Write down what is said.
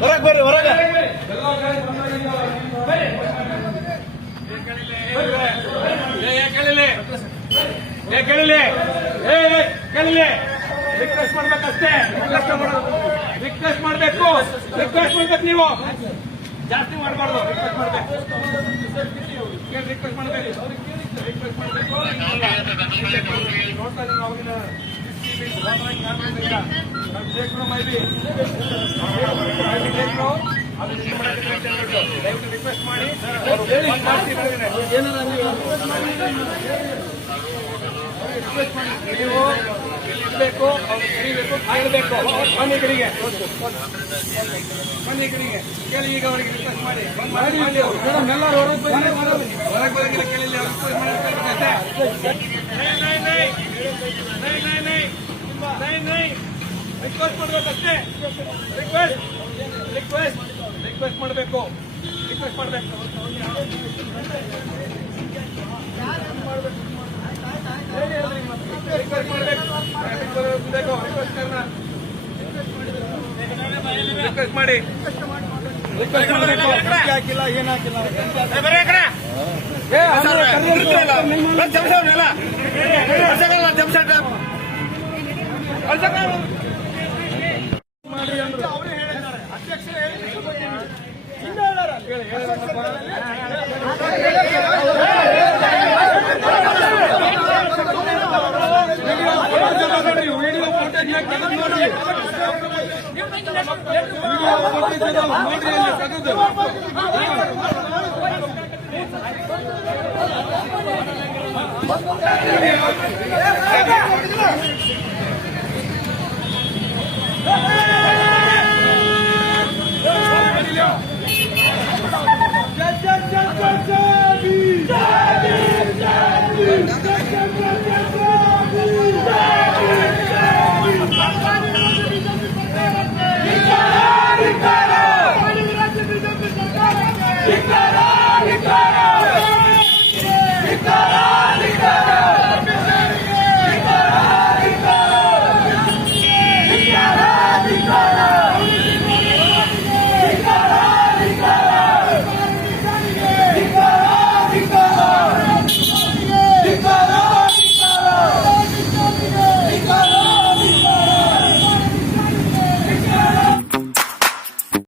ಹೊರಗೆ ಬರ್ರಿ ಹೊರಗೆ ರಿಕ್ವೆಸ್ಟ್ ಮಾಡ್ಬೇಕಷ್ಟೇ. ರಿಕ್ವೆಸ್ಟ್ ಮಾಡ್ಬೇಕು ನೀವು ಜಾಸ್ತಿ ಮಾಡಬಾರ್ದು. ರಿಕ್ವೆಸ್ಟ್ ಮಾಡ್ಬೇಕು ರಿಕ್ವೆಸ್ಟ್ ಮಾಡಿ ನೀವು ಇರಬೇಕು, ಕರಿಬೇಕು, ಕೇಳಬೇಕು. ಬನ್ನಿ ಕಡೆಗೆ ಕೇಳಿ. ಈಗ ಅವರಿಗೆ ರಿಕ್ವೆಸ್ಟ್ ಮಾಡಿ ಎಲ್ಲರೂ ಹೊರಗೆ ಬರೋದಿಲ್ಲ. ಕೇಳಿಲ್ಲ ರಿಕ್ವೆಸ್ಟ್ ಮಾಡ್ಬೇಕಷ್ಟೇ. ರಿಕ್ವೆಸ್ಟ್ ಮಾಡಬೇಕು. ರಿಕ್ವೆಸ್ಟ್ ಮಾಡಿ ಹಾಕಿಲ್ಲ, ಏನ್ ಹಾಕಿಲ್ಲ. ಮಾಡಿ ಅಂದ್ರೆ ಅವರೇ ಹೇಳಿದ್ದಾರೆ. ಅಧ್ಯಕ್ಷರು ನೋಡಿ